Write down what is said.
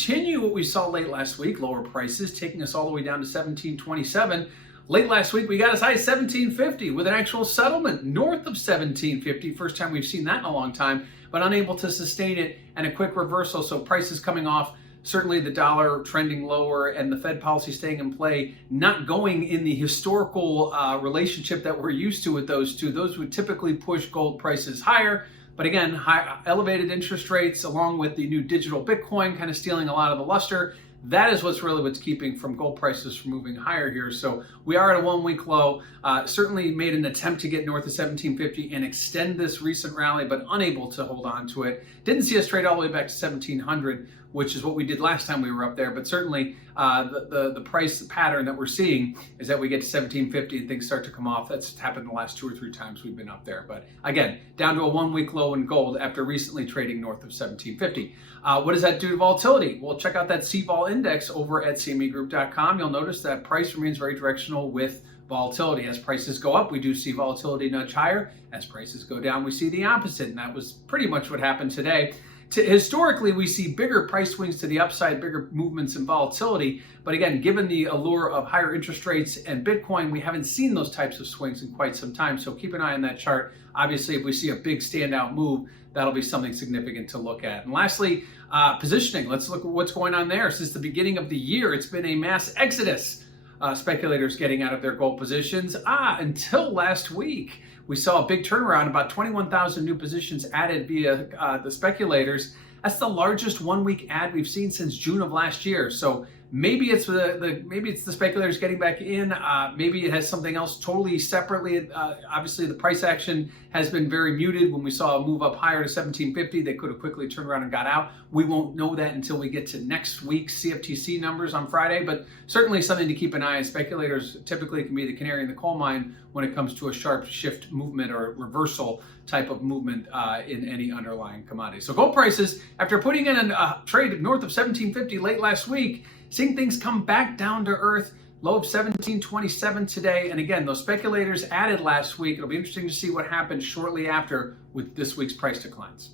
continue what we saw late last week, lower prices, taking us all the way down to 1727. Late last week, we got as high as 1750 with an actual settlement north of 1750. First time we've seen that in a long time, but unable to sustain it, and a quick reversal. So prices coming off, certainly the dollar trending lower and the Fed policy staying in play, not going in the historical relationship that we're used to with those two. Those would typically push gold prices higher. But again, elevated interest rates along with the new digital Bitcoin kind of stealing a lot of the luster. That is what's keeping from gold prices from moving higher here. So we are at a 1 week low. Certainly made an attempt to get north of 1750 and extend this recent rally, but unable to hold on to it. Didn't see us trade all the way back to 1700, which is what we did last time we were up there. But certainly the price pattern that we're seeing is that we get to 1750 and things start to come off. That's happened the last 2 or 3 times we've been up there. But again, down to a 1 week low in gold after recently trading north of 1750. What does that do to volatility? Well, check out that CVol index over at cmegroup.com. You'll notice that price remains very directional with volatility. As prices go up, we do see volatility nudge higher. As prices go down, we see the opposite. And that was pretty much what happened today. Historically, we see bigger price swings to the upside, bigger movements in volatility. But again, given the allure of higher interest rates and Bitcoin, we haven't seen those types of swings in quite some time. So keep an eye on that chart. Obviously, if we see a big standout move, that'll be something significant to look at. And lastly, positioning. Let's look at what's going on there. Since the beginning of the year, it's been a mass exodus. Speculators getting out of their gold positions. Until last week, we saw a big turnaround, about 21,000 new positions added via the speculators. That's the largest 1 week add we've seen since June of last year. So maybe it's the speculators getting back in. Maybe it has something else totally separately. Obviously, the price action has been very muted. When we saw a move up higher to 1750, they could have quickly turned around and got out. We won't know that until we get to next week's CFTC numbers on Friday, but certainly something to keep an eye on. Speculators typically can be the canary in the coal mine when it comes to a sharp shift movement or reversal type of movement in any underlying commodity. So gold prices, after putting in a trade north of 1750 late last week, seeing things come back down to earth, low of 1727 today. And again, those speculators added last week. It'll be interesting to see what happens shortly after with this week's price declines.